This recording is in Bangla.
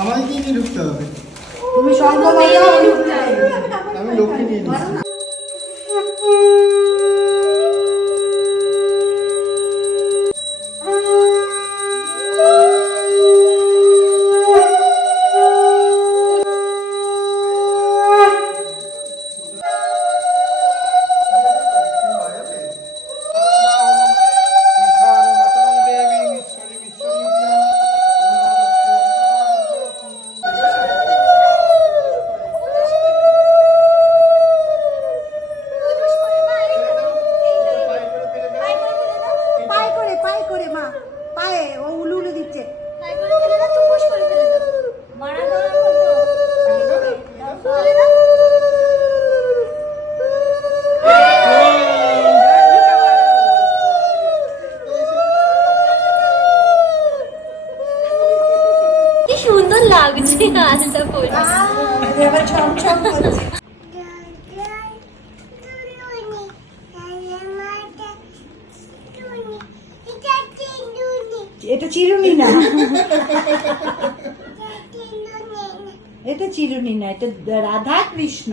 আমায় কি নিয়ে ঢুকতে হবে? তুমি সঙ্গ আমি লক্ষ্মী নিয়ে নিচ্ছি। সুন্দর লাগছে আজটা পরে এবার ছমছম করছে। এটা চিরুনি না, এটা চিরুনি না, এটা রাধা কৃষ্ণ।